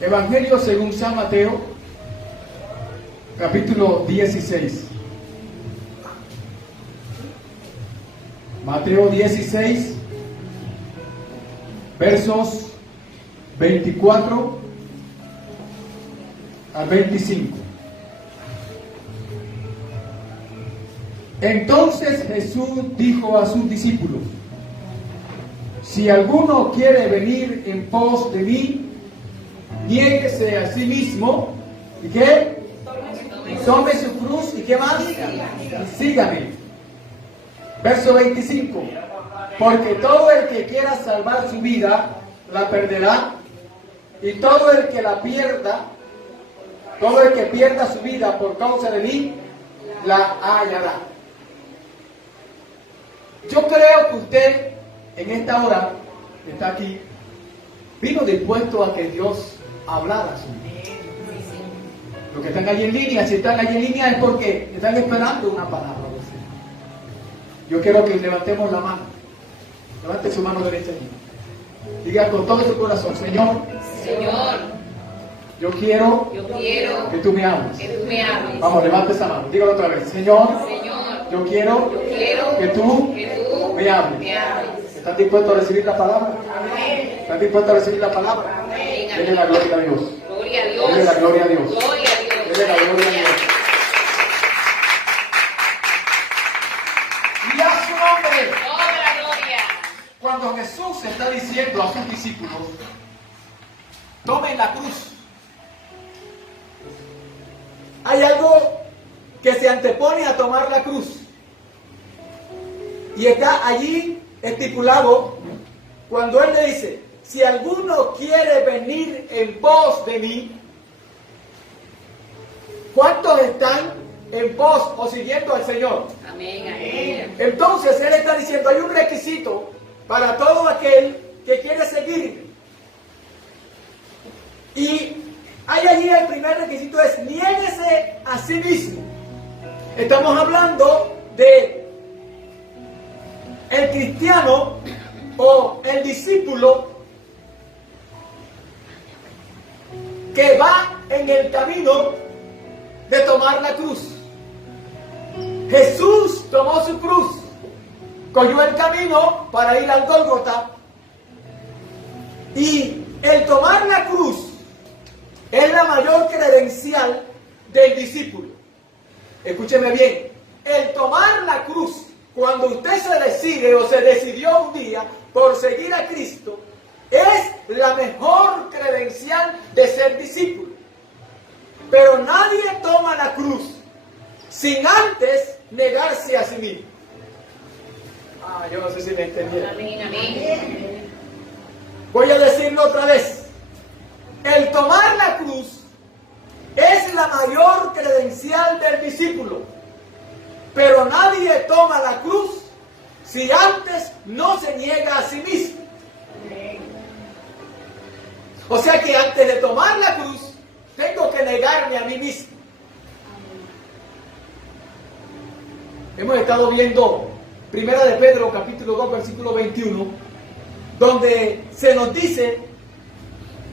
Evangelio según San Mateo, capítulo 16. Mateo 16, versos 24 al 25. Entonces Jesús dijo a sus discípulos: si alguno quiere venir en pos de mí, niéguese a sí mismo. ¿Y qué? Tome su cruz. ¿Y qué más? Y sígame. Verso 25. Porque todo el que quiera salvar su vida, la perderá. Y todo el que la pierda, todo el que pierda su vida por causa de mí, la hallará. Yo creo que usted en esta hora que está aquí vino dispuesto a que Dios hablara a su vida. Los que están allí en línea, si están allí en línea es porque están esperando una palabra del Señor. Yo quiero que levantemos la mano. Levante su mano derecha allí. Diga con todo su corazón: Señor, yo quiero que tú me hables. Vamos, levante esa mano. Dígalo otra vez: Señor, yo quiero que tú me hables. ¿Están dispuestos a recibir la palabra? Amén. ¿Están dispuestos a recibir la palabra? Amén. Denle la gloria a Dios. Gloria a Dios. Denle la gloria a Dios. Gloria a Dios. Denle la gloria a Dios. Y a su nombre. Toda la gloria. Cuando Jesús está diciendo a sus discípulos: tomen la cruz, hay algo que se antepone a tomar la cruz. Y está allí estipulado cuando Él le dice: si alguno quiere venir en pos de mí. ¿Cuántos están en pos o siguiendo al Señor? Amén. Amén. Entonces Él está diciendo: hay un requisito para todo aquel que quiere seguir. Y hay allí el primer requisito: es niéguese a sí mismo. Estamos hablando de el cristiano o el discípulo que va en el camino de tomar la cruz. Jesús tomó su cruz, cogió el camino para ir al Gólgota, y el tomar la cruz es la mayor credencial del discípulo. Escúcheme bien: el tomar la cruz, cuando usted se decide o se decidió un día por seguir a Cristo, es la mejor credencial de ser discípulo. Pero nadie toma la cruz sin antes negarse a sí mismo. Yo no sé si me entendieron. Amén. Amén. Voy a decirlo otra vez: el tomar la cruz es la mayor credencial del discípulo. Pero nadie toma la cruz si antes no se niega a sí mismo. O sea que antes de tomar la cruz, tengo que negarme a mí mismo. Hemos estado viendo Primera de Pedro, capítulo 2, versículo 21, donde se nos dice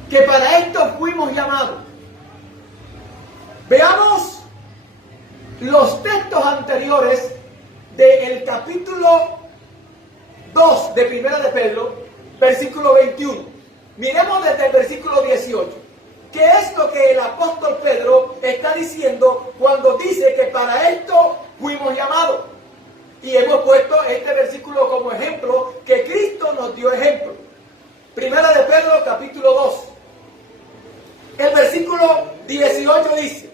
que para esto fuimos llamados. Veamos los textos anteriores del capítulo 2 de Primera de Pedro, versículo 21. Miremos desde el versículo 18. ¿Qué es lo que el apóstol Pedro está diciendo cuando dice que para esto fuimos llamados? Y hemos puesto este versículo como ejemplo, que Cristo nos dio ejemplo. Primera de Pedro, capítulo 2. El versículo 18 dice: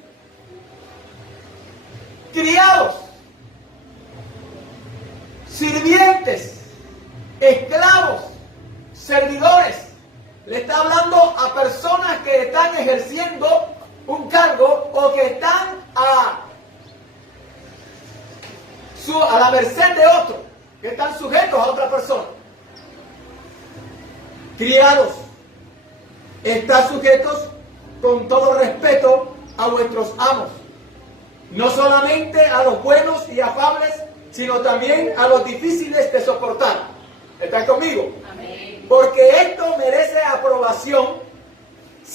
criados, sirvientes, esclavos, servidores. Le está hablando a personas que están ejerciendo un cargo o que están a la merced de otro, que están sujetos a otra persona. Criados, están sujetos con todo respeto a vuestros amos, no solamente a los buenos y afables, sino también a los difíciles de soportar. ¿Están conmigo? Amén. Porque esto merece aprobación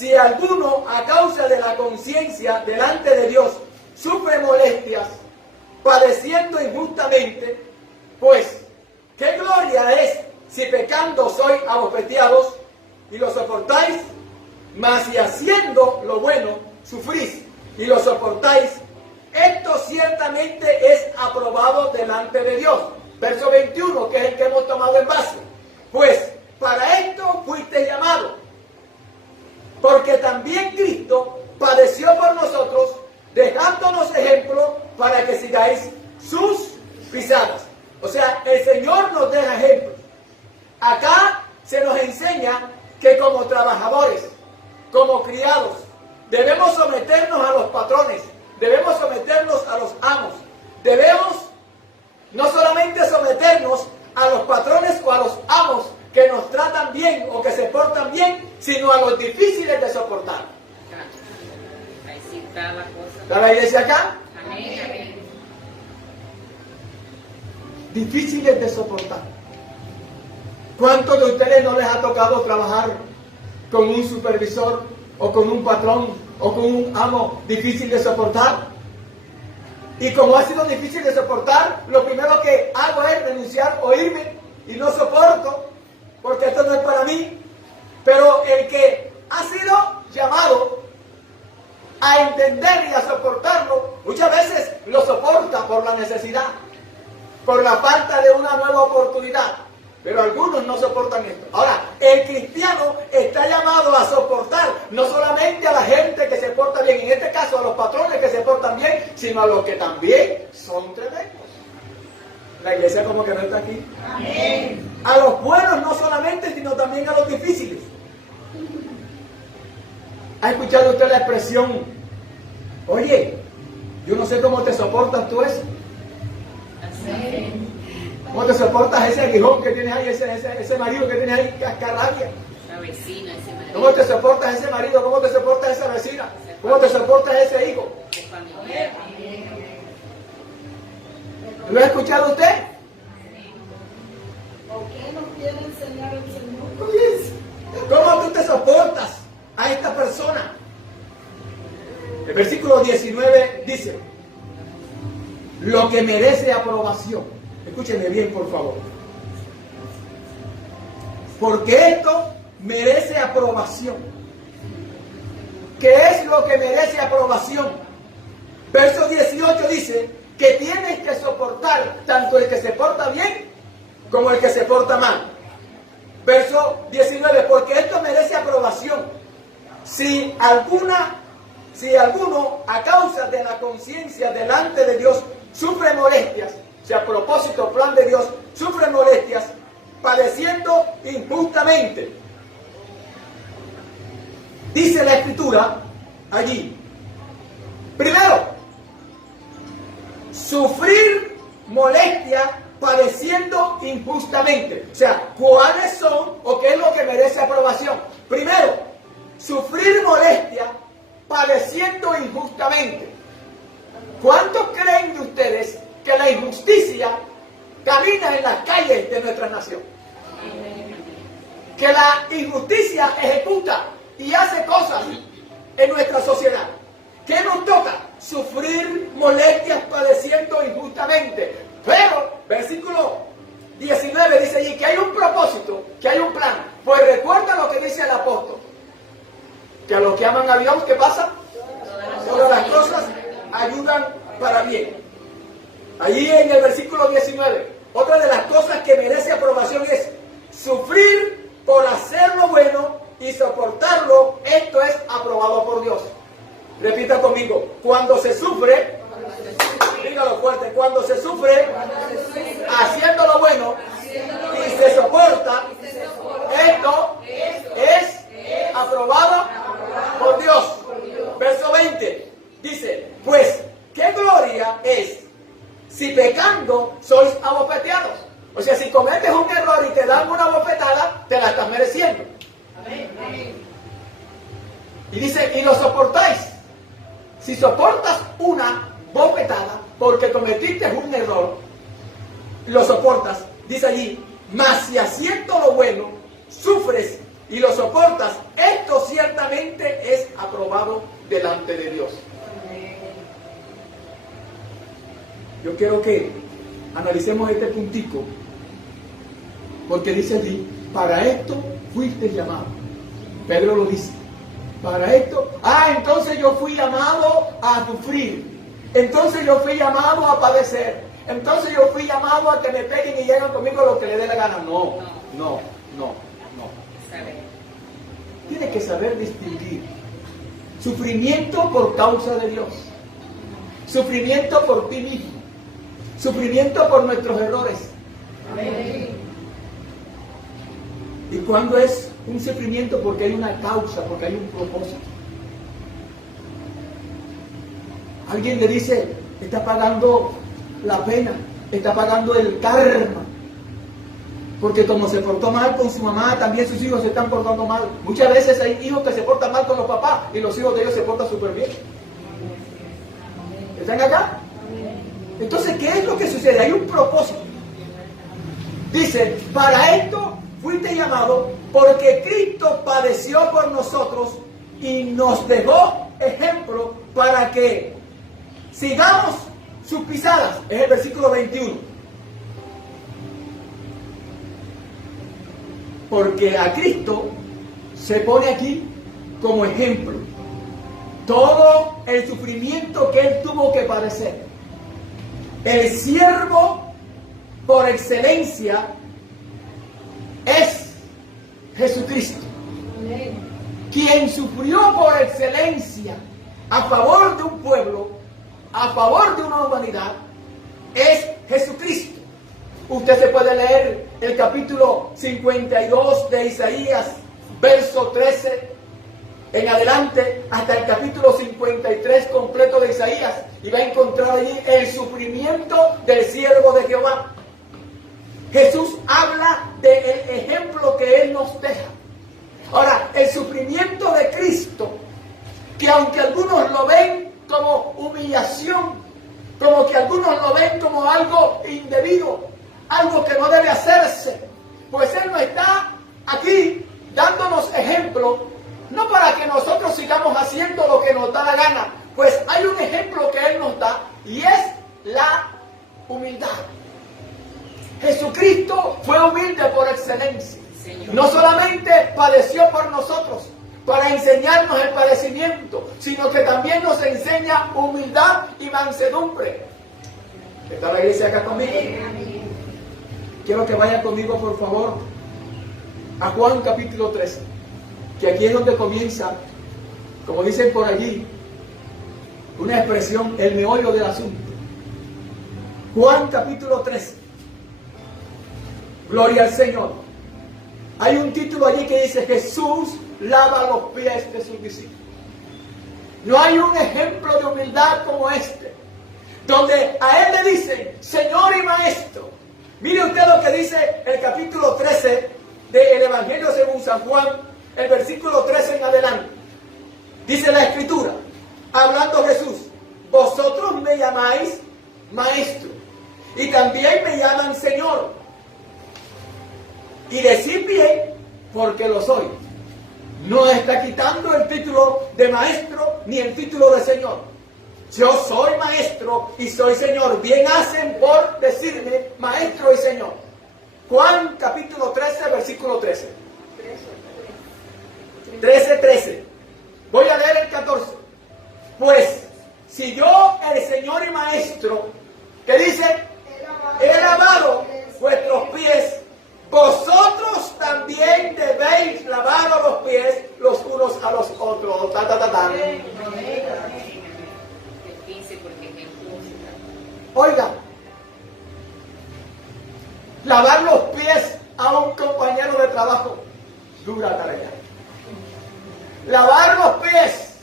si alguno a causa de la conciencia delante de Dios sufre molestias, padeciendo injustamente, pues, ¿qué gloria es si pecando sois abofeteados y lo soportáis? Mas si haciendo lo bueno sufrís y lo soportáis, esto ciertamente es aprobado delante de Dios. Verso 21, que es el que hemos tomado en base. Pues para esto fuiste llamado, porque también Cristo padeció por nosotros, dejándonos ejemplo para que sigáis sus pisadas. O sea, el Señor nos deja ejemplos. Acá se nos enseña que como trabajadores, como criados, debemos someternos a los patrones, debemos someternos a los amos, debemos no solamente someternos a los patrones o a los amos que nos tratan bien o que se portan bien, sino a los difíciles de soportar. Ahí sí está la cosa. ¿Está la iglesia acá? Amén, amén. Difíciles de soportar. ¿Cuántos de ustedes no les ha tocado trabajar con un supervisor o con un patrón o con un amo difícil de soportar? Y como ha sido difícil de soportar, lo primero que hago es renunciar o irme y no soporto, porque esto no es para mí. Pero el que ha sido llamado a entender y a soportarlo, muchas veces lo soporta por la necesidad, por la falta de una nueva oportunidad. Pero algunos no soportan esto. Ahora, el cristiano está llamado a soportar no solamente a la gente que se porta bien, en este caso a los patrones que se portan bien, sino a los que también son tremendos. La iglesia como que no está aquí. Amén. A los buenos no solamente, sino también a los difíciles. ¿Ha escuchado usted la expresión, oye, yo no sé cómo te soportas tú eso? Así. ¿Cómo te soportas ese aguijón que tienes ahí, ese marido que tienes ahí, cascarrabia? Esa vecina, ese marido. ¿Cómo te soportas ese marido? ¿Cómo te soportas esa vecina? ¿Cómo te soportas ese hijo? Ese familiar. ¿Lo ha escuchado usted? ¿O qué nos quiere enseñar el Señor? ¿Cómo tú te soportas a esta persona? El versículo 19 dice, lo que merece aprobación. Escúchenme bien, por favor. Porque esto merece aprobación. ¿Qué es lo que merece aprobación? Verso 18 dice que tienes que soportar tanto el que se porta bien como el que se porta mal. Verso 19, porque esto merece aprobación. Si alguno a causa de la conciencia delante de Dios sufre molestias, si a propósito, plan de Dios, sufre molestias, padeciendo injustamente. Dice la Escritura allí, primero, sufrir molestia padeciendo injustamente. O sea, ¿cuáles son o qué es lo que merece aprobación? Primero, sufrir molestia padeciendo injustamente. ¿Cuántos creen de ustedes que la injusticia camina en las calles de nuestra nación? Que la injusticia ejecuta y hace cosas en nuestra sociedad. ¿Qué nos toca? Sufrir molestias padeciendo injustamente. Pero, versículo 19 dice allí que hay un propósito, que hay un plan. Pues recuerda lo que dice el apóstol, que a los que aman a Dios, ¿qué pasa? Todas las cosas ayudan para bien. Allí en el versículo 19, otra de las cosas que merece aprobación es sufrir por hacer lo bueno y soportarlo. Esto es aprobado por Dios. Repita conmigo, cuando se sufre, dígalo fuerte, cuando se sufre haciendo lo bueno y se soporta, esto es aprobado por Dios. Verso 20 dice, pues, ¿qué gloria es si pecando sois abofeteados? O sea, si cometes un error y te dan una bofetada, te la estás mereciendo. Y dice, y lo soportáis. Si soportas una bofetada porque cometiste un error, lo soportas. Dice allí, mas si haciendo lo bueno, sufres y lo soportas, esto ciertamente aprobado delante de Dios. Yo quiero que analicemos este puntico, porque dice allí, para esto fuiste llamado. Pedro lo dice, para esto, entonces yo fui llamado a sufrir, entonces yo fui llamado a padecer, entonces yo fui llamado a que me peguen y lleguen conmigo lo que le dé la gana. No. Sabe. Tienes que saber distinguir sufrimiento por causa de Dios, sufrimiento por ti mismo, sufrimiento por nuestros errores. Y cuando es un sufrimiento porque hay una causa, porque hay un propósito. Alguien le dice, está pagando la pena, está pagando el karma, porque como se portó mal con su mamá, también sus hijos se están portando mal. Muchas veces hay hijos que se portan mal con los papás y los hijos de ellos se portan súper bien. ¿Están acá? Entonces, ¿qué es lo que sucede? Hay un propósito. Dice, para esto fuiste llamado, porque Cristo padeció por nosotros y nos dejó ejemplo para que sigamos sus pisadas. Es el versículo 21. Porque a Cristo se pone aquí como ejemplo todo el sufrimiento que Él tuvo que padecer. El siervo por excelencia es Jesucristo. Quien sufrió por excelencia a favor de un pueblo, a favor de una humanidad, es Jesucristo. Usted se puede leer el capítulo 52 de Isaías, verso 13 en adelante, hasta el capítulo 53 completo de Isaías, y va a encontrar allí el sufrimiento del siervo de Jehová. Jesús habla del ejemplo que Él nos deja. Ahora, el sufrimiento de Cristo, que aunque algunos lo ven como humillación, como que algunos lo ven como algo indebido, algo que no debe hacerse, pues Él no está aquí dándonos ejemplo, no para que nosotros sigamos haciendo lo que nos da la gana, pues hay un ejemplo que Él nos da y es la humildad. Jesucristo fue humilde por excelencia. Señor. No solamente padeció por nosotros para enseñarnos el padecimiento, sino que también nos enseña humildad y mansedumbre. ¿Está la iglesia acá conmigo? Quiero que vaya conmigo, por favor, a Juan capítulo 13, que aquí es donde comienza, como dicen por allí, una expresión, el meollo del asunto. Juan capítulo 13. Gloria al Señor. Hay un título allí que dice, Jesús lava los pies de sus discípulos. No hay un ejemplo de humildad como este, donde a Él le dicen, Señor y Maestro. Mire usted lo que dice el capítulo 13 del Evangelio según San Juan, el versículo 13 en adelante. Dice la Escritura, hablando Jesús, vosotros me llamáis Maestro, y también me llaman Señor. Y decid bien, porque lo soy. No está quitando el título de maestro ni el título de Señor. Yo soy maestro y soy Señor. Bien hacen por decirme maestro y Señor. Juan capítulo 13, versículo 13. 13. Voy a leer el 14. Pues, si yo, el Señor y Maestro, que dice, he lavado vuestros pies, vosotros también debéis lavaros los pies los unos a los otros. Oiga, lavar los pies a un compañero de trabajo, dura tarea. Lavar los pies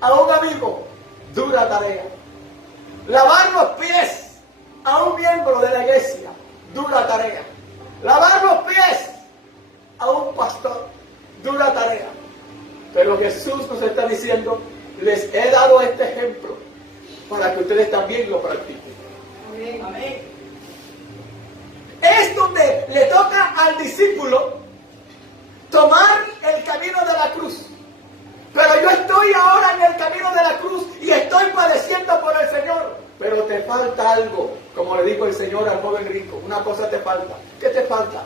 a un amigo, dura tarea. Lavar los pies a un miembro de la iglesia, dura tarea. Lavar los pies a un pastor, dura tarea. Pero Jesús nos está diciendo, les he dado este ejemplo para que ustedes también lo practiquen. Amén. Es donde le toca al discípulo tomar el camino de la cruz. Pero yo estoy ahora pero te falta algo, como le dijo el Señor al joven rico, una cosa te falta. ¿Qué te falta?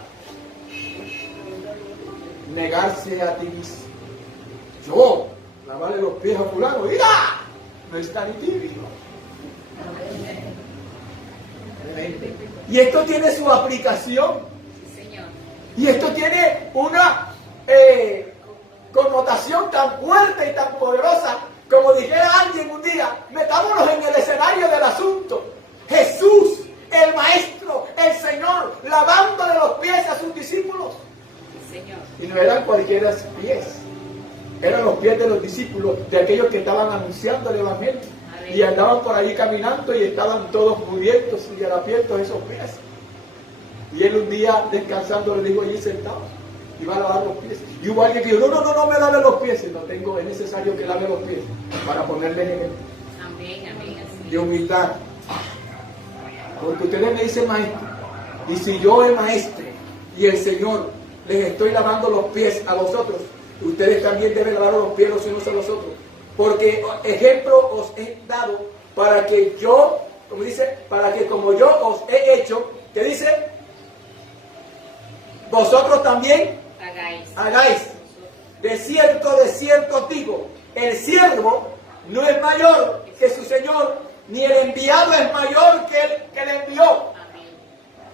Negarse a ti mismo. Yo, lavarle los pies a fulano, ¡mira! No está ni tibio. Y esto tiene su aplicación. Sí, Señor. Y esto tiene una connotación tan fuerte y tan poderosa, como dijera alguien un día, metámonos en el escenario del asunto. Jesús, el Maestro, el Señor, lavándole los pies a sus discípulos. Sí, Señor. Y no eran cualquiera pies, eran los pies de los discípulos, de aquellos que estaban anunciando el Evangelio. Y andaban por ahí caminando y estaban todos murientos y harapientos esos pies. Y él un día descansando le dijo allí sentado, iba a lavar los pies. Y hubo alguien que dijo, no me lave los pies. No tengo, es necesario que lave los pies para ponerle ejemplo. Amén, amén. Así. De humildad. Porque ustedes me dicen maestro. Y si yo el maestro y el Señor les estoy lavando los pies a vosotros, ustedes también deben lavar los pies los unos a los otros. Porque ejemplo os he dado para que yo, como dice, para que como yo os he hecho, ¿qué dice? Vosotros también hagáis. De cierto digo, el siervo no es mayor que su Señor, ni el enviado es mayor que el que le envió. Amén.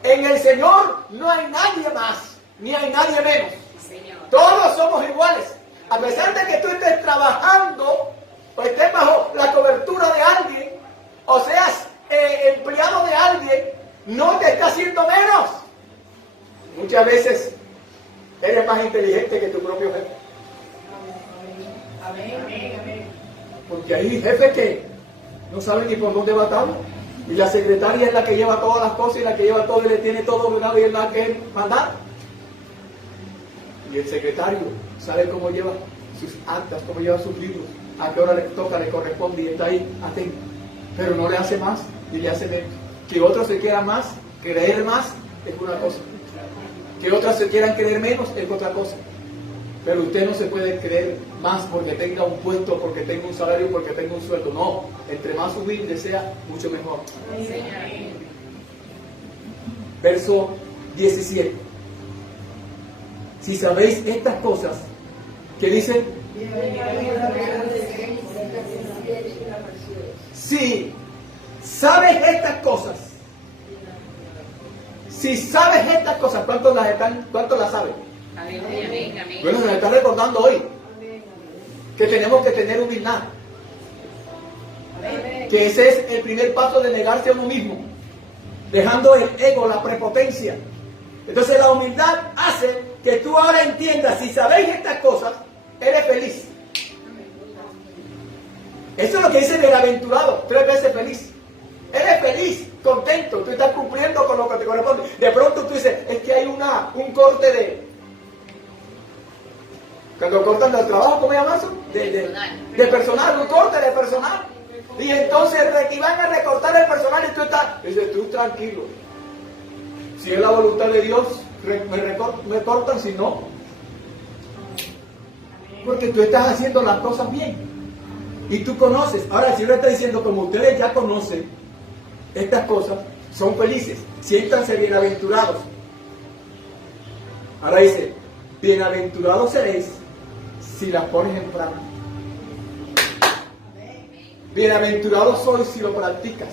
En el Señor no hay nadie más, ni hay nadie menos. Sí, Señor. Todos somos iguales. A pesar de que tú estés trabajando o estés bajo la cobertura de alguien, o seas empleado de alguien, no te está haciendo menos. Muchas veces eres más inteligente que tu propio jefe. Porque hay jefes que no saben ni por dónde va tal. Y la secretaria es la que lleva todas las cosas y la que lleva todo y le tiene todo ordenado y es la que mandar. Y el secretario sabe cómo lleva sus actas, cómo lleva sus libros, a qué hora le toca, le corresponde y está ahí atento. Pero no le hace más y le hace menos. Que otros se quieran más, creer más, es una cosa. Que otros se quieran creer menos, es otra cosa. Pero usted no se puede creer más porque tenga un puesto, porque tenga un salario, porque tenga un sueldo. No, entre más humilde sea, mucho mejor. Sí, Señor. Verso 17. Si sabéis estas cosas, ¿qué dice? Si sabes estas cosas, si sabes estas cosas, ¿cuántos las saben? Aleluya, amén, amén. Bueno, se nos está recordando hoy que tenemos que tener humildad. Que ese es el primer paso de negarse a uno mismo, dejando el ego, la prepotencia. Entonces la humildad hace que tú ahora entiendas, si sabéis estas cosas, eres feliz. Eso es lo que dice bienaventurado, 3 veces feliz. Eres feliz, contento, tú estás cumpliendo con lo que te corresponde. De pronto tú dices, es que hay un corte de... Cuando cortan el trabajo, ¿cómo llaman eso? De personal, un corte de personal. Y entonces van a recortar el personal y tú estás... Dices, tú tranquilo. Si es la voluntad de Dios, me cortan, si no. Porque tú estás haciendo las cosas bien. Y tú conoces. Ahora el Señor está diciendo, como ustedes ya conocen estas cosas, son felices. Siéntanse bienaventurados. Ahora dice, bienaventurados seréis si las pones en práctica. Bienaventurados sois si lo practicas.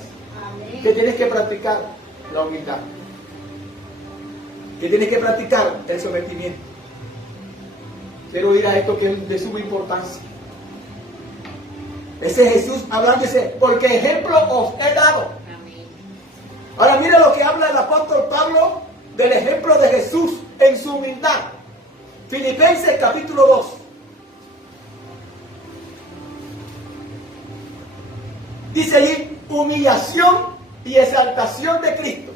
¿Qué tienes que practicar? La humildad. ¿Qué tienes que practicar? El sometimiento. Quiero ir a esto que es de suma importancia. Ese Jesús hablando dice, porque ejemplo os he dado. Amén. Ahora mira lo que habla el apóstol Pablo del ejemplo de Jesús en su humildad. Filipenses capítulo 2. Dice allí, humillación y exaltación de Cristo.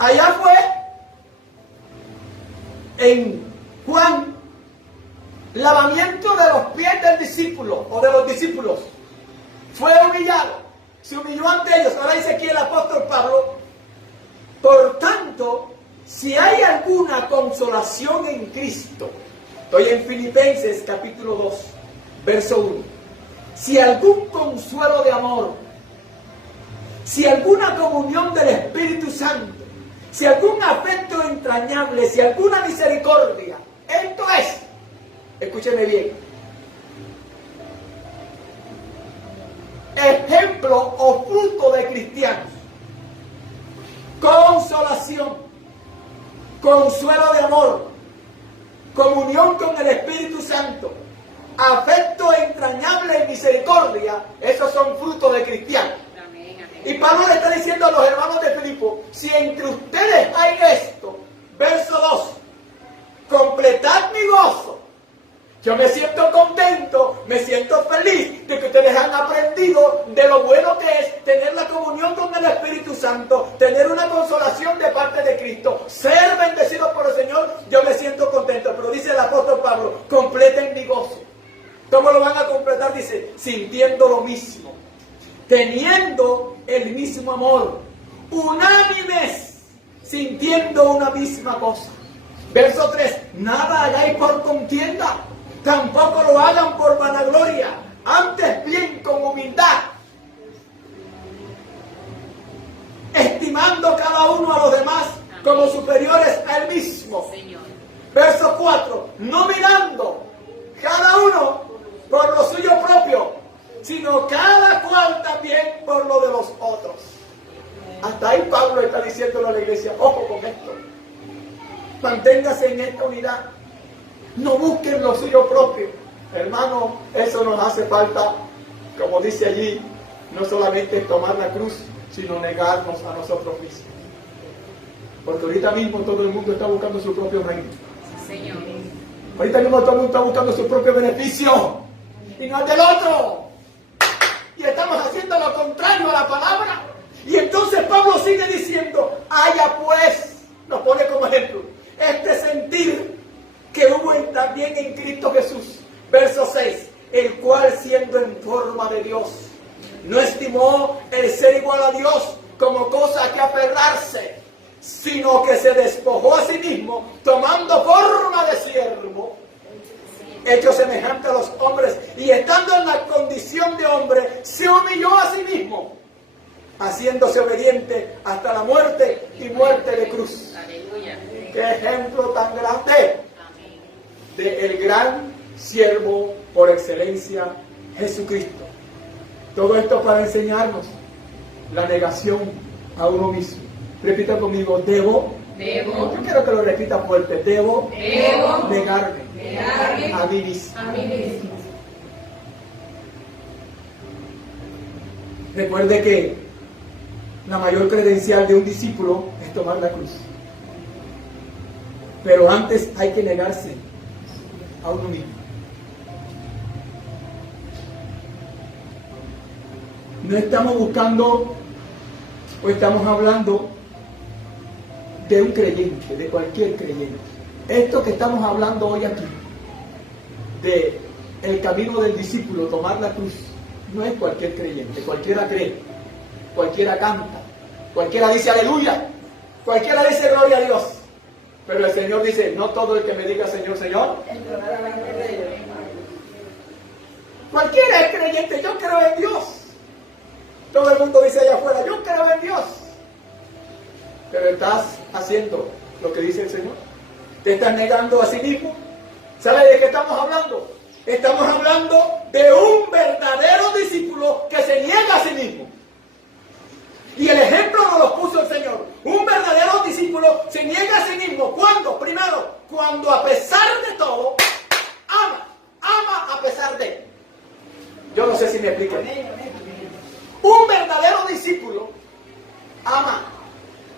Allá fue en Juan, lavamiento de los pies del discípulo o de los discípulos. Fue humillado, se humilló ante ellos. Ahora dice aquí el apóstol Pablo, por tanto, si hay alguna consolación en Cristo, estoy en Filipenses capítulo 2, verso 1. Si algún consuelo de amor, si alguna comunión del Espíritu Santo, si algún afecto entrañable, si alguna misericordia. Esto es, escúcheme bien, ejemplo o fruto de cristianos. Consolación, consuelo de amor, comunión con el Espíritu Santo, afecto entrañable y misericordia. Esos son frutos de cristianos. Amén, amén. Y Pablo le está diciendo a los hermanos de Filipo, si entre ustedes hay esto, verso 2, completad mi gozo. Yo me siento contento, me siento feliz de que ustedes han aprendido de lo bueno que es tener la comunión con el Espíritu Santo, tener una consolación de parte de Cristo, ser bendecidos por el Señor. Yo me siento contento, pero dice el apóstol Pablo, completen mi gozo. ¿Cómo lo van a completar? Dice, sintiendo lo mismo, teniendo el mismo amor, unánimes, sintiendo una misma cosa. Verso 3, nada hagáis por contienda, tampoco lo hagan por vanagloria, antes bien con humildad, estimando cada uno a los demás como superiores a él mismo. Señor. Verso 4, no mirando cada uno por lo suyo propio, sino cada cual también por lo de los otros. Hasta ahí Pablo está diciéndole a la iglesia, ojo con esto, manténgase en esta unidad, no busquen lo suyo propio. Hermano, eso nos hace falta, como dice allí, no solamente tomar la cruz, sino negarnos a nosotros mismos. Porque ahorita mismo todo el mundo está buscando su propio reino. Señor. Ahorita mismo todo el mundo está buscando su propio beneficio y no el del otro. Y estamos haciendo lo contrario a la palabra. Y entonces Pablo sigue diciendo, haya pues, nos pone como ejemplo, este sentir que hubo también en Cristo Jesús. Verso 6, el cual siendo en forma de Dios, no estimó el ser igual a Dios como cosa a que aferrarse, sino que se despojó a sí mismo, tomando forma de siervo, hecho semejante a los hombres, y estando en la condición de hombre, se humilló a sí mismo, haciéndose obediente hasta la muerte y muerte de cruz. Aleluya. ¡Qué ejemplo tan grande! De el gran siervo por excelencia, Jesucristo. Todo esto para enseñarnos la negación a uno mismo. Repita conmigo, debo. Yo quiero que lo repita fuerte. Debo negarme a mí mismo. Recuerde que la mayor credencial de un discípulo es tomar la cruz. Pero antes hay que negarse a uno mismo. No estamos buscando o estamos hablando de un creyente, de cualquier creyente. Esto que estamos hablando hoy aquí, de el camino del discípulo, tomar la cruz, no es cualquier creyente. Cualquiera cree, cualquiera canta, cualquiera dice aleluya, cualquiera dice gloria a Dios. Pero el Señor dice, no todo el que me diga Señor, Señor. Cualquiera es creyente, yo creo en Dios. Todo el mundo dice allá afuera, yo creo en Dios. Pero estás haciendo lo que dice el Señor. Te estás negando a sí mismo. ¿Sabe de qué estamos hablando? Estamos hablando de un verdadero discípulo que se niega a sí mismo. Y el ejemplo nos lo puso el Señor. Un verdadero discípulo se niega a sí mismo. ¿Cuándo? Primero, cuando a pesar de todo, ama a pesar de. Yo no sé si me explico. Un verdadero discípulo ama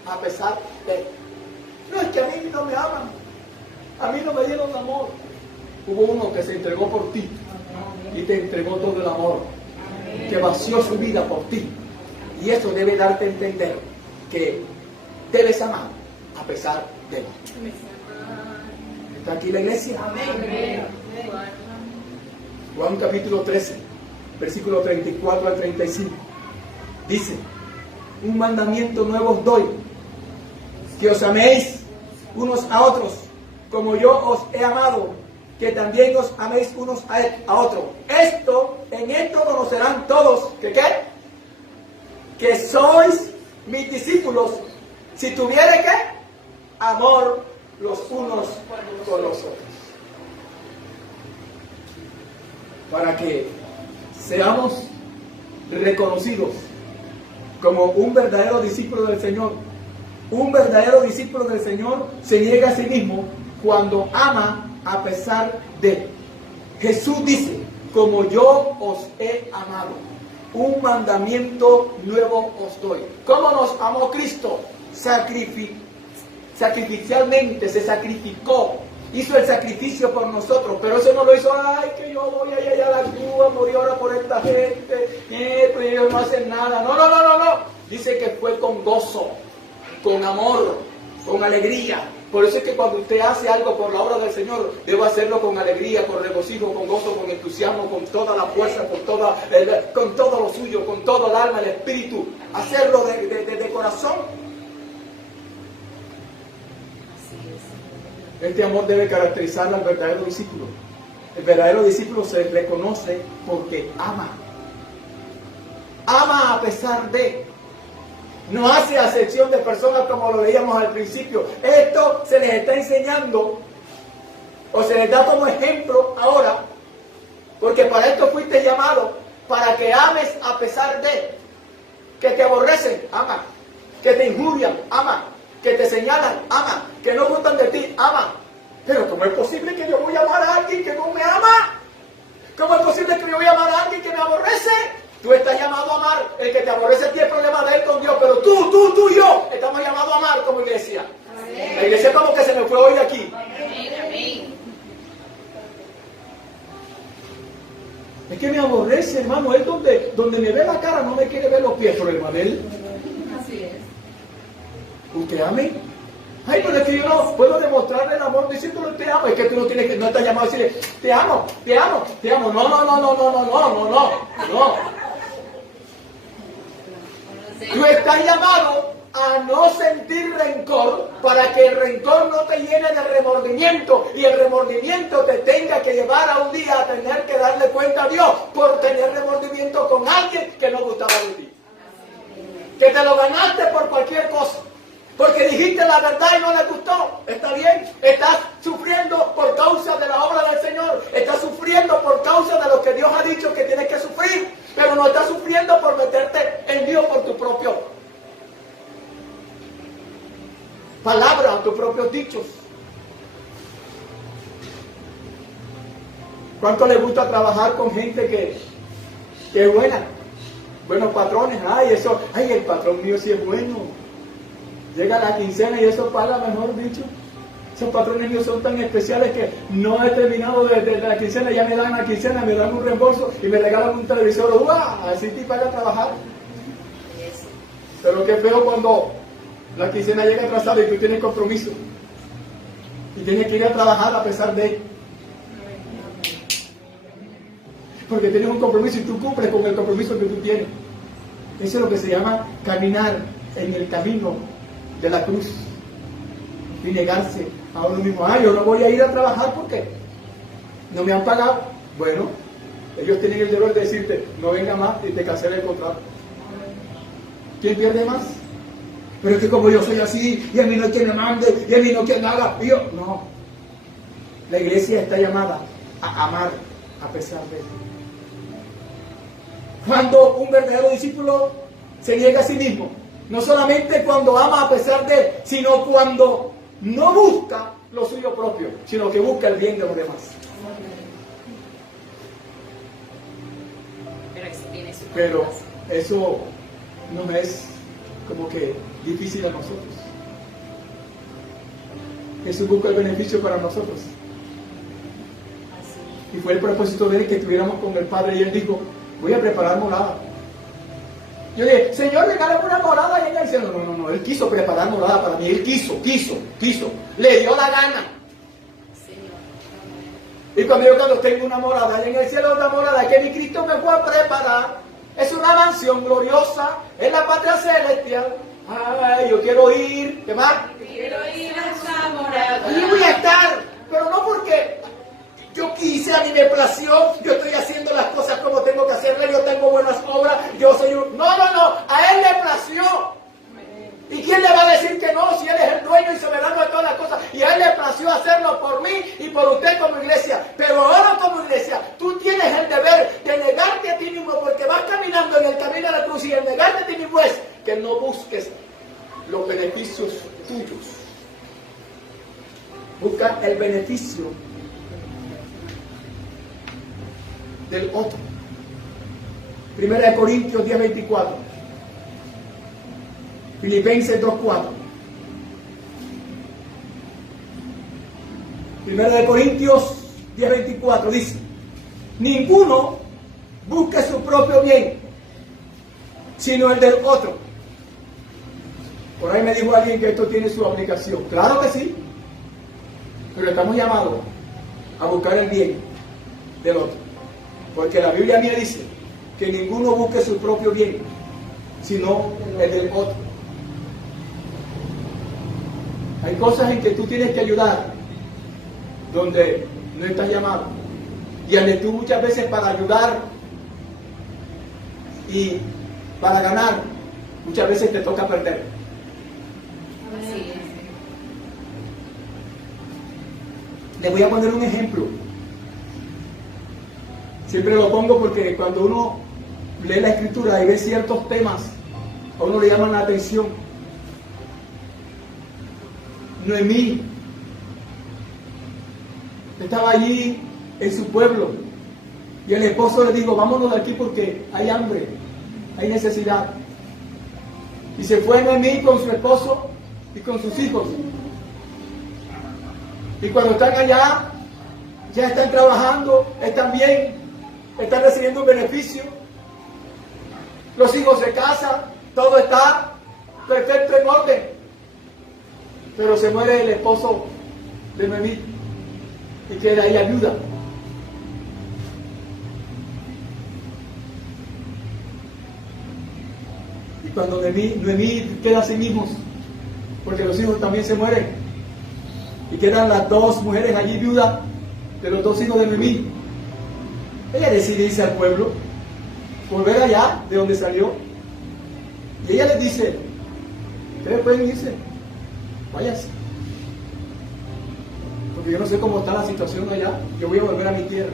a pesar de. No es que a mí no me aman, a mí no me dieron amor. Hubo uno que se entregó por ti y te entregó todo el amor, que vació su vida por ti. Y eso debe darte a entender que debes amar a pesar de. ¿Está aquí la iglesia? Juan capítulo 13, versículo 34 al 35. Dice, un mandamiento nuevo os doy, que os améis unos a otros, como yo os he amado, que también os améis unos a otros. En esto conocerán todos, que que sois mis discípulos si tuviere que amor los unos con los otros. Para que seamos reconocidos como un verdadero discípulo del Señor. Un verdadero discípulo del Señor se niega a sí mismo cuando ama a pesar de. Jesús dice, como yo os he amado, un mandamiento nuevo os doy. ¿Cómo nos amó Cristo? Sacrificialmente, se sacrificó, hizo el sacrificio por nosotros, pero eso no lo hizo, ay, que yo voy allá a la Cuba, morir ahora por esta gente, pero ellos no hacen nada. No. Dice que fue con gozo, con amor, con alegría. Por eso es que cuando usted hace algo por la obra del Señor, debe hacerlo con alegría, con regocijo, con gozo, con entusiasmo, con toda la fuerza, con todo lo suyo, con todo el alma, el espíritu. Hacerlo de corazón. Este amor debe caracterizar al verdadero discípulo. El verdadero discípulo se reconoce porque ama. Ama a pesar de. No hace acepción de personas como lo veíamos al principio. Esto se les está enseñando o se les da como ejemplo ahora, porque para esto fuiste llamado, para que ames a pesar de. Que te aborrecen, ama. Que te injurian, ama. Que te señalan, ama. Que no gustan de ti, ama. Pero ¿cómo es posible que yo voy a amar a alguien que no me ama? ¿Cómo es posible que yo voy a amar a alguien que me aborrece? Tú estás llamado a amar. El que te aborrece tiene problemas de él con Dios, pero tú y yo estamos llamados a amar como iglesia. Amén. La iglesia como que se me fue hoy de aquí. Amén. Es que me aborrece, hermano. Él donde me ve la cara no me quiere ver los pies, pero hermano, él. Así es. ¿Usted ame? Ay, pero es que yo no puedo demostrarle el amor diciéndole te amo. Es que tú no tienes que, no estás llamado a decirle te amo. No. Tú estás llamado a no sentir rencor para que el rencor no te llene de remordimiento y el remordimiento te tenga que llevar a un día a tener que darle cuenta a Dios por tener remordimiento con alguien que no gustaba de ti. Que te lo ganaste por cualquier cosa. Porque dijiste la verdad y no le gustó. Está bien. Estás sufriendo por causa de la obra del Señor. Estás sufriendo por causa de lo que Dios ha dicho que tienes que sufrir. Pero no estás sufriendo por meterte en Dios por tu propio palabra o tus propios dichos. ¿Cuánto le gusta trabajar con gente que es buena? Buenos patrones. El patrón mío sí es bueno. Llega la quincena y eso paga, mejor dicho. Esos patrones míos son tan especiales que no he terminado de la quincena, ya me dan la quincena, me dan un reembolso y me regalan un televisor. ¡Uah! Así te paga trabajar. Pero qué feo cuando la quincena llega atrasada y tú tienes compromiso. Y tienes que ir a trabajar a pesar de ello. Porque tienes un compromiso y tú cumples con el compromiso que tú tienes. Eso es lo que se llama caminar en el camino de la cruz y negarse a uno mismo. Yo no voy a ir a trabajar porque no me han pagado. Bueno, ellos tienen el deber de decirte no venga más y te cancela el contrato. ¿Quién pierde más? Pero es que como yo soy así y a mí no hay quien me mande y a mí no hay quien haga y yo, no. La iglesia está llamada a amar a pesar de eso. Cuando un verdadero discípulo se niega a sí mismo, no solamente cuando ama a pesar de, sino cuando no busca lo suyo propio, sino que busca el bien de los demás. Pero eso no es como que difícil a nosotros. Jesús busca el beneficio para nosotros. Y fue el propósito de él que estuviéramos con el Padre y él dijo, voy a preparar morada. Yo dije, Señor, regálame una morada. Y ella dice, no, él quiso preparar morada para mí. Él quiso. Le dio la gana. Y cuando tengo una morada, en el cielo una morada que mi Cristo me fue a preparar, es una mansión gloriosa, en la patria celestial. Ay, yo quiero ir. ¿Qué más? Quiero ir a esa morada. Y voy a estar, pero no porque yo quise, a mí me plació, yo estoy haciendo las cosas como tengo que hacerlas, yo tengo buenas obras, yo soy un... No, a él le busca el beneficio del otro. 1 Corintios 10:24. Filipenses 2:4. 1 Corintios 10:24 dice: ninguno busque su propio bien, sino el del otro. Por ahí me dijo alguien que esto tiene su aplicación. Claro que sí, pero estamos llamados a buscar el bien del otro. Porque la Biblia mía dice que ninguno busque su propio bien, sino el del otro. Hay cosas en que tú tienes que ayudar donde no estás llamado. Y donde tú muchas veces para ayudar y para ganar, muchas veces te toca perder. Así es. Les voy a poner un ejemplo. Siempre lo pongo porque cuando uno lee la escritura y ve ciertos temas, a uno le llaman la atención. Noemí estaba allí en su pueblo y el esposo le dijo: vámonos de aquí porque hay hambre, hay necesidad. Y se fue Noemí con su esposo y con sus hijos. Y cuando están allá, ya están trabajando, están bien, están recibiendo un beneficio. Los hijos se casan, todo está perfecto, en orden. Pero se muere el esposo de Noemí y queda ella viuda. Y cuando Noemí queda sin hijos, porque los hijos también se mueren, y quedan las dos mujeres allí viudas de los dos hijos de Noemí, ella decide irse al pueblo, volver allá de donde salió, y ella les dice: ustedes pueden irse, váyanse, porque yo no sé cómo está la situación allá, yo voy a volver a mi tierra.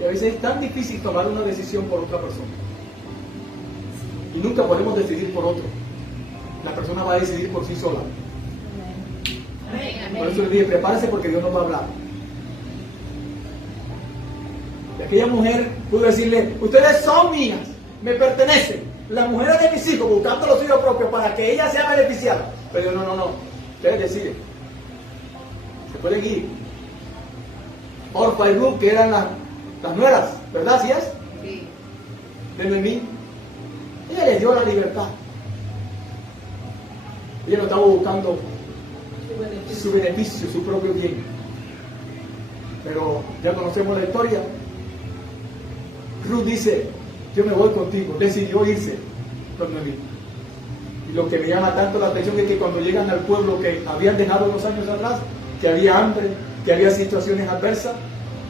Y a veces es tan difícil tomar una decisión por otra persona, y nunca podemos decidir por otro. La persona va a decidir por sí sola. Amén, Por eso amén. le dije: prepárese porque Dios nos va a hablar. Y aquella mujer pudo decirle: ustedes son mías, me pertenecen, las mujeres de mis hijos, buscando lo suyo propio para que ella sea beneficiada. Pero no, ustedes deciden, se pueden ir. Orfa y Ruth, que eran las nueras, ¿verdad? ¿Sí es? Sí. De Noemí, ella les dio la libertad. Ella no estaba buscando su beneficio, su propio bien. Pero ya conocemos la historia. Ruth dice: yo me voy contigo. Decidió irse con Noemí. Y lo que me llama tanto la atención es que cuando llegan al pueblo que habían dejado unos años atrás, que había hambre, que había situaciones adversas,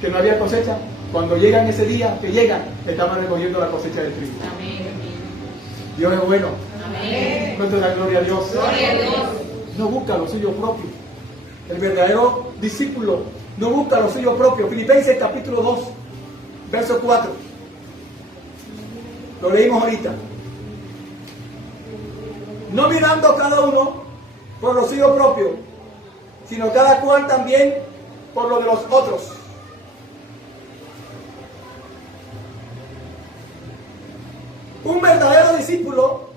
que no había cosecha, cuando llegan ese día que llegan, estaban recogiendo la cosecha del trigo. Amén. Dios es bueno. Amén. ¿Cuánto da gloria a Dios? Gloria a Dios. No busca lo suyo propio. El verdadero discípulo no busca lo suyo propio. Filipenses capítulo 2, verso 4. Lo leímos ahorita. No mirando cada uno por lo suyo propio, sino cada cual también por lo de los otros. Un verdadero discípulo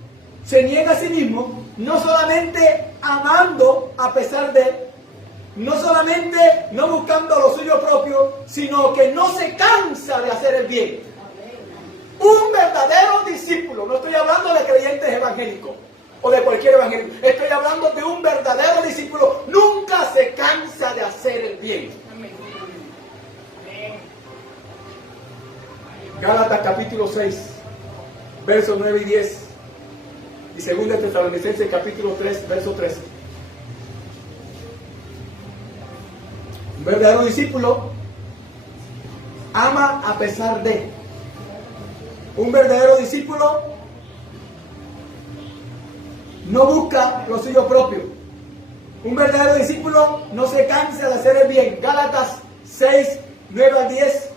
se niega a sí mismo, no solamente amando a pesar de, no solamente no buscando lo suyo propio, sino que no se cansa de hacer el bien. Un verdadero discípulo, no estoy hablando de creyentes evangélicos o de cualquier evangélico, estoy hablando de un verdadero discípulo, nunca se cansa de hacer el bien. Gálatas capítulo 6, versos 9 y 10. Y 2 Tesalonicenses capítulo 3, verso 13. Un verdadero discípulo ama a pesar de. Un verdadero discípulo no busca lo suyo propio. Un verdadero discípulo no se cansa de hacer el bien. Gálatas 6, 9 al 10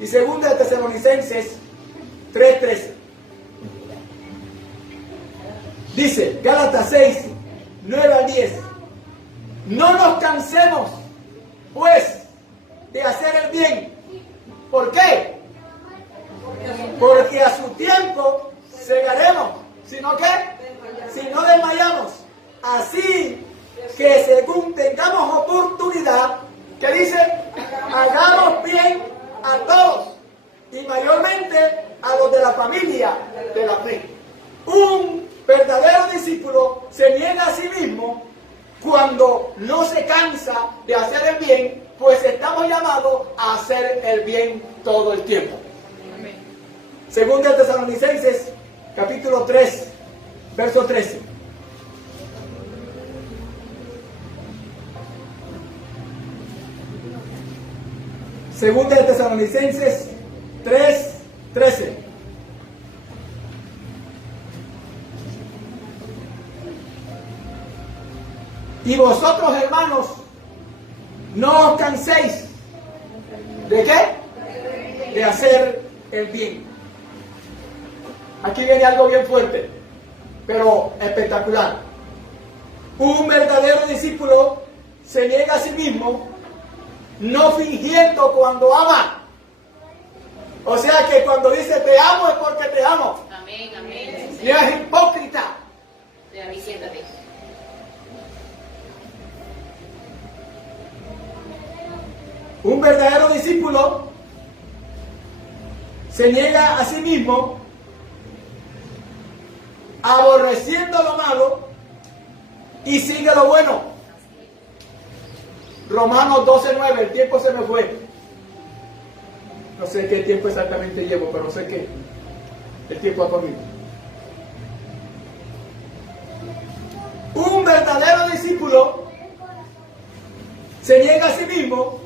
y 2 Tesalonicenses 3, 13. Dice, Gálatas 6, 9 al 10. No nos cansemos, pues, de hacer el bien. ¿Por qué? Porque a su tiempo segaremos. Si no, ¿qué? Si no desmayamos. Así que según tengamos oportunidad, ¿qué dice? Hagamos bien a todos y mayormente a los de la familia de la fe. Un verdadero discípulo se niega a sí mismo cuando no se cansa de hacer el bien, pues estamos llamados a hacer el bien todo el tiempo. Segunda de Tesalonicenses, capítulo 3, verso 13. Segunda de Tesalonicenses 3, 13. Y vosotros, hermanos, no os canséis. ¿De qué? De hacer el bien. Aquí viene algo bien fuerte, pero espectacular. Un verdadero discípulo se niega a sí mismo, no fingiendo cuando ama. O sea que cuando dice te amo es porque te amo. Amén, amén. No es hipócrita. De mí, siéntate. Un verdadero discípulo se niega a sí mismo, aborreciendo lo malo y sigue lo bueno. Romanos 12:9, el tiempo se me fue. No sé qué tiempo exactamente llevo, pero sé que el tiempo ha corrido. Un verdadero discípulo se niega a sí mismo,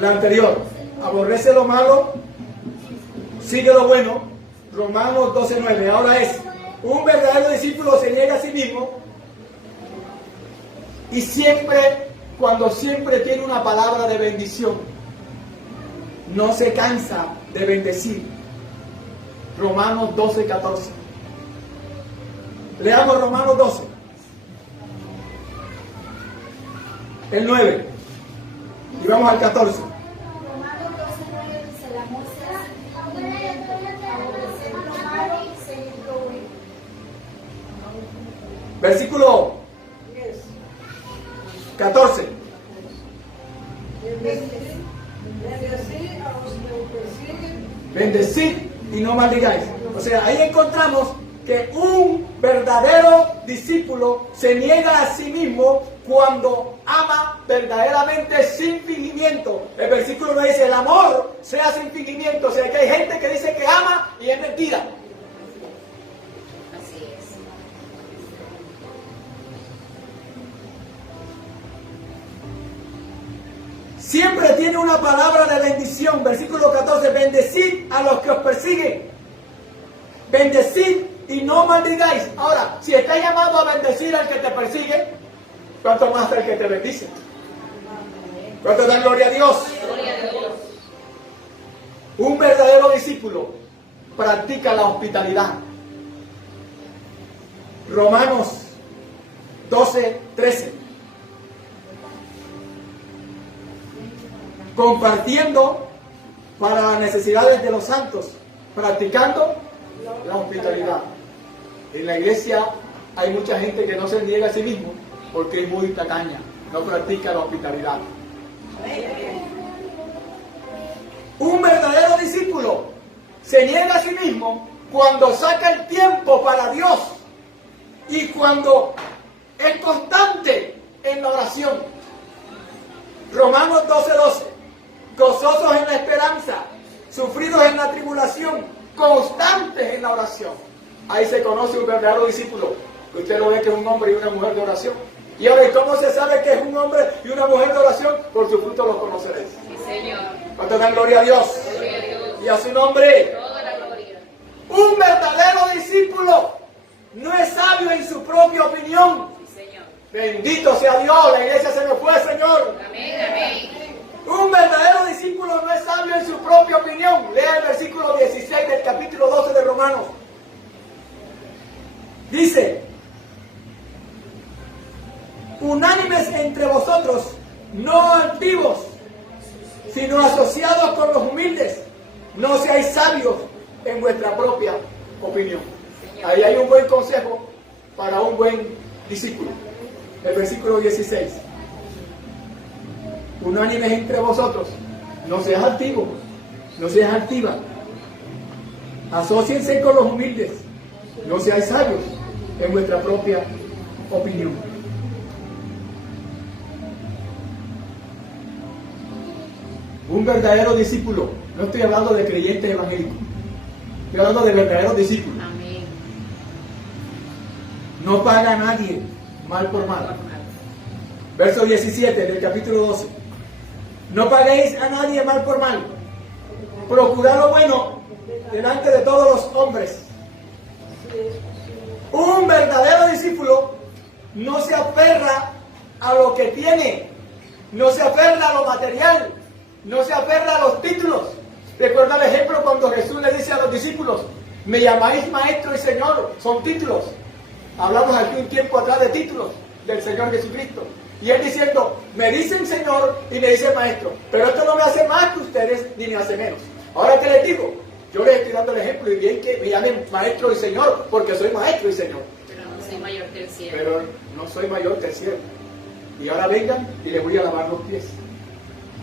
la anterior, aborrece lo malo, sigue lo bueno. Romanos 12:9. Ahora es, un verdadero discípulo se niega a sí mismo y cuando siempre tiene una palabra de bendición, no se cansa de bendecir. Romanos 12:14. Leamos Romanos 12. El 9. Y vamos al 14. Romanos 12:9 dice: el amor sea sin fingimiento, aborrecer lo malo y seguir lo bueno. Versículo 14. Bendecid y no maldigáis. O sea, ahí encontramos que un verdadero discípulo se niega a sí mismo cuando ama verdaderamente sin fingimiento. El versículo me dice, el amor sea sin fingimiento. O sea, que hay gente que dice que ama y es mentira. Así es. Siempre tiene una palabra de bendición. Versículo 14, bendecid a los que os persiguen. Bendecid y no maldigáis. Ahora, si estás llamado a bendecir al que te persigue, ¿cuánto más al que te bendice? ¿Cuánto dan gloria a Dios? Gloria a Dios. Un verdadero discípulo practica la hospitalidad. Romanos 12:13. Compartiendo para las necesidades de los santos, practicando la hospitalidad. En la iglesia hay mucha gente que no se niega a sí mismo porque es muy tacaña, no practica la hospitalidad. Un verdadero discípulo se niega a sí mismo cuando saca el tiempo para Dios y cuando es constante en la oración. Romanos 12:12. Gozosos en la esperanza, sufridos en la tribulación, constantes en la oración. Ahí se conoce un verdadero discípulo. Usted lo ve que es un hombre y una mujer de oración. Y ahora, ¿cómo se sabe que es un hombre y una mujer de oración? Por su fruto los conoceréis. Sí, Señor. ¿Cuánto dan gloria a Dios? Gloria a Dios. Y a su nombre. Toda la gloria. Un verdadero discípulo no es sabio en su propia opinión. Sí, Señor. Bendito sea Dios, la iglesia se me fue, Señor. Amén, amén. Un verdadero discípulo no es sabio en su propia opinión. Lea el versículo 16 del capítulo 12 de Romanos. Dice, unánimes entre vosotros, no altivos, sino asociados con los humildes. No seáis sabios en vuestra propia opinión. Ahí hay un buen consejo para un buen discípulo. El versículo 16. Unánimes entre vosotros, no seas altivo, no seas altiva. Asóciense con los humildes, no seáis sabios en vuestra propia opinión. Un verdadero discípulo, no estoy hablando de creyentes evangélicos, estoy hablando de verdaderos discípulos. Amén. No paga a nadie mal por mal. Verso 17 del capítulo 12. No paguéis a nadie mal por mal. Procurad lo bueno delante de todos los hombres. Un verdadero discípulo no se aferra a lo que tiene, no se aferra a lo material, no se aferra a los títulos. Recuerda el ejemplo cuando Jesús le dice a los discípulos, me llamáis maestro y señor, son títulos. Hablamos aquí un tiempo atrás de títulos del Señor Jesucristo. Y él diciendo, me dicen señor y me dicen maestro, pero esto no me hace más que ustedes ni me hace menos. Ahora, ¿qué les digo? Yo les estoy dando el ejemplo y bien que me llamen maestro y señor, porque soy maestro y señor. Pero no soy mayor que el cielo. Pero no soy mayor que el cielo. Y ahora vengan y les voy a lavar los pies.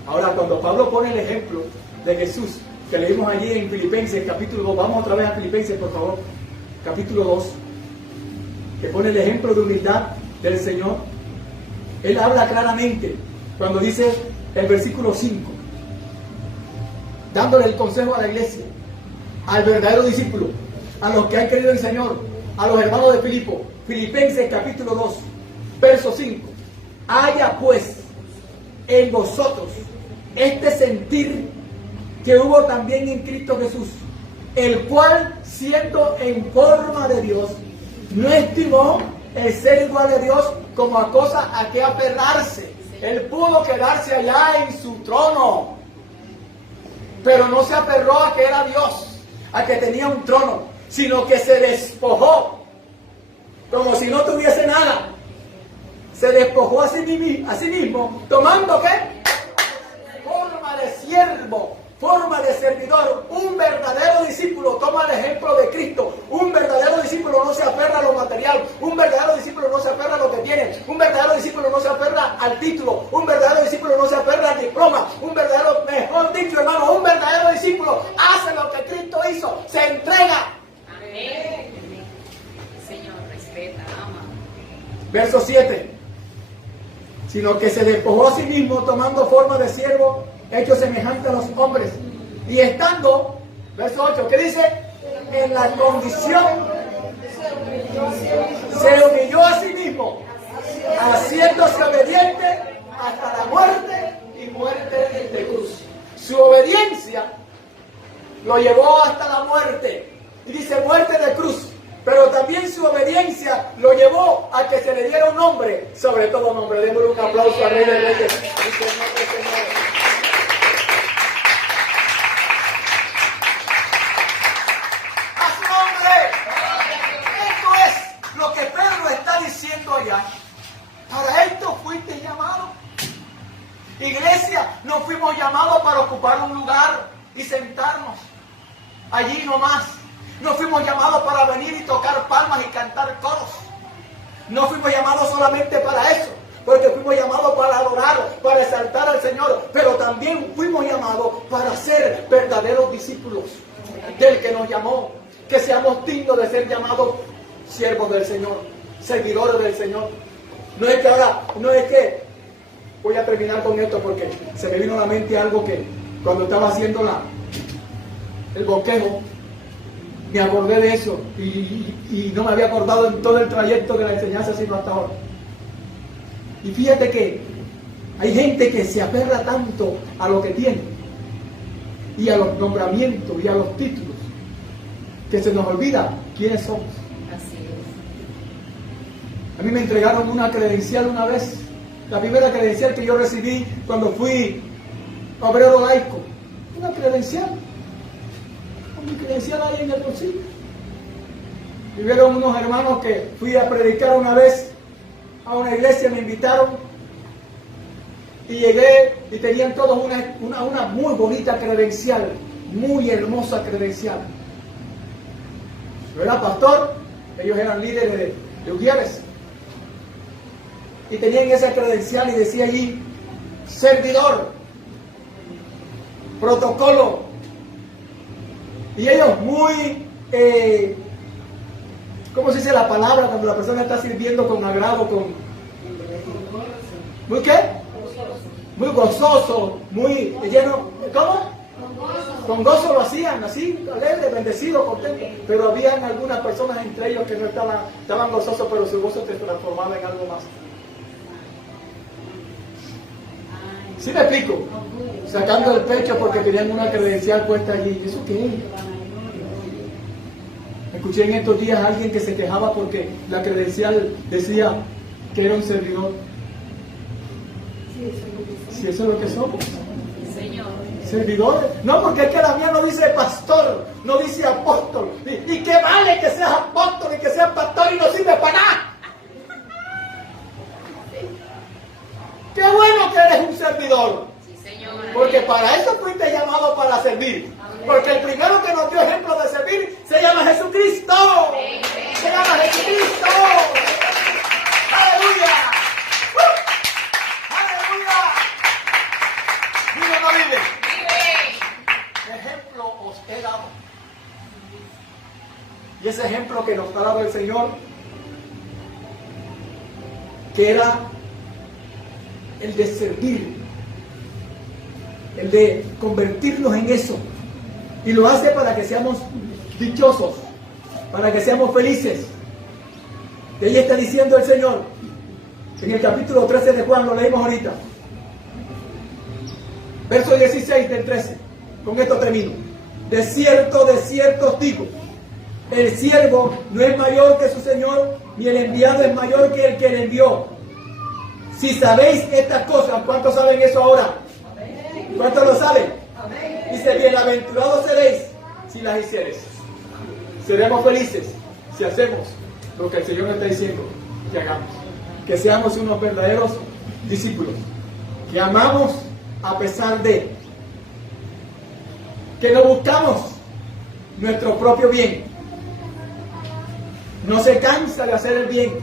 Ahora, cuando Pablo pone el ejemplo de Jesús, que leímos allí en Filipenses capítulo 2, vamos otra vez a Filipenses, por favor, capítulo 2, que pone el ejemplo de humildad del Señor. Él habla claramente cuando dice el versículo 5, dándole el consejo a la iglesia, al verdadero discípulo, a los que han creído en el Señor, a los hermanos de Filipo. Filipenses capítulo 2, verso 5. Haya pues en vosotros este sentir que hubo también en Cristo Jesús, el cual, siendo en forma de Dios, no estimó el ser igual a Dios como a cosa a que aferrarse. Él pudo quedarse allá en su trono, pero no se aferró a que era Dios, a que tenía un trono, sino que se despojó, como si no tuviese nada. Se despojó a sí mismo, tomando ¿qué? Forma de siervo, forma de servidor. Un verdadero discípulo toma el ejemplo de Cristo. Un verdadero discípulo no se aferra a lo material. Un verdadero discípulo no se aferra a lo que tiene. Un verdadero discípulo no se aferra al título. Un verdadero discípulo no se aferra al diploma. Un verdadero, mejor dicho, hermano, un verdadero discípulo hace lo que Cristo hizo. Se entrega. Amén. Señor, respeta, ama. Verso 7. Sino que se despojó a sí mismo, tomando forma de siervo, hecho semejante a los hombres. Y estando, verso 8, ¿qué dice? En la condición, se humilló a sí mismo, haciéndose obediente hasta la muerte y muerte de cruz. Su obediencia lo llevó hasta la muerte. Y dice muerte de cruz. Pero también su obediencia lo llevó a que se le diera un nombre, sobre todo nombre. Démosle un aplauso al Rey de Reyes y Señor de Señores. ¡A su nombre! Esto es lo que Pedro está diciendo allá. Para esto fuiste llamado. Iglesia, no fuimos llamados para ocupar un lugar y sentarnos allí nomás. No fuimos llamados para venir y tocar palmas y cantar coros. No fuimos llamados solamente para eso, porque fuimos llamados para adorar, para exaltar al Señor, pero también fuimos llamados para ser verdaderos discípulos del que nos llamó, que seamos dignos de ser llamados siervos del Señor, seguidores del Señor. No es que, voy a terminar con esto porque se me vino a la mente algo que cuando estaba haciendo el bosquejo, me acordé de eso y no me había acordado en todo el trayecto de la enseñanza sino hasta ahora. Y fíjate que hay gente que se aferra tanto a lo que tiene y a los nombramientos y a los títulos que se nos olvida quiénes somos. Así es. A mí me entregaron una credencial una vez, la primera credencial que yo recibí cuando fui obrero laico. Una credencial. Mi credencial ahí en el bolsillo. Y vieron unos hermanos que fui a predicar una vez a una iglesia, me invitaron y llegué y tenían todos una muy bonita credencial, muy hermosa credencial. Yo era pastor, ellos eran líderes de Ujieres y tenían esa credencial y decía allí servidor, protocolo, y ellos muy ¿cómo se dice la palabra cuando la persona está sirviendo con agrado, ¿muy qué? Muy gozoso, muy lleno, ¿cómo? Con gozo lo hacían, así, alegre, bendecido, contento. Pero habían algunas personas entre ellos que no estaban gozosos, pero su gozo se transformaba en algo más. ¿Sí me explico? Sacando el pecho porque tenían una credencial puesta allí. ¿Eso qué es? Escuché en estos días a alguien que se quejaba porque la credencial decía que era un servidor. Si eso es lo que somos. Señor. Servidores. No, porque es que la mía no dice pastor, no dice apóstol. ¿Y qué vale que seas apóstol y que seas pastor y no sirve para nada? Qué bueno que eres un servidor. Sí, Señor. Porque para eso fuiste llamado, para servir. Porque el primero que nos dio ejemplo de servir se llama Jesucristo. Se llama Jesucristo. ¡Aleluya! ¡Aleluya! ¿Vive o no vive? Ejemplo os he dado. Y ese ejemplo que nos ha dado el Señor, que era el de servir, el de convertirnos en eso. Y lo hace para que seamos dichosos, para que seamos felices. Y ahí está diciendo el Señor, en el capítulo 13 de Juan, lo leímos ahorita. Verso 16 del 13. Con esto termino. De cierto os digo, el siervo no es mayor que su Señor, ni el enviado es mayor que el que le envió. Si sabéis estas cosas, ¿cuántos saben eso ahora? ¿Cuántos lo saben? Dice, bienaventurados seréis si las hicieres. Seremos felices si hacemos lo que el Señor nos está diciendo que hagamos. Que seamos unos verdaderos discípulos. Que amamos a pesar de. Que no buscamos nuestro propio bien. No se cansa de hacer el bien.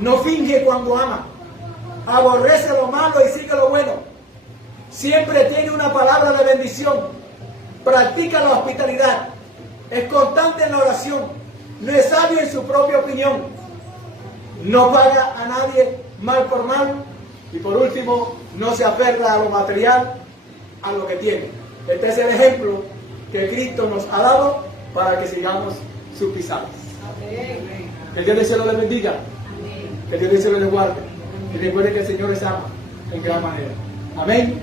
No finge cuando ama. Aborrece lo malo y sigue lo bueno. Siempre tiene una palabra de bendición. Practica la hospitalidad. Es constante en la oración. No es sabio en su propia opinión. No paga a nadie mal por mal. Y por último, no se aferra a lo material, a lo que tiene. Este es el ejemplo que Cristo nos ha dado para que sigamos sus pisadas. Que Dios del cielo les bendiga. Que Dios del cielo les guarde. Y recuerden que el Señor les ama en gran manera. Amén.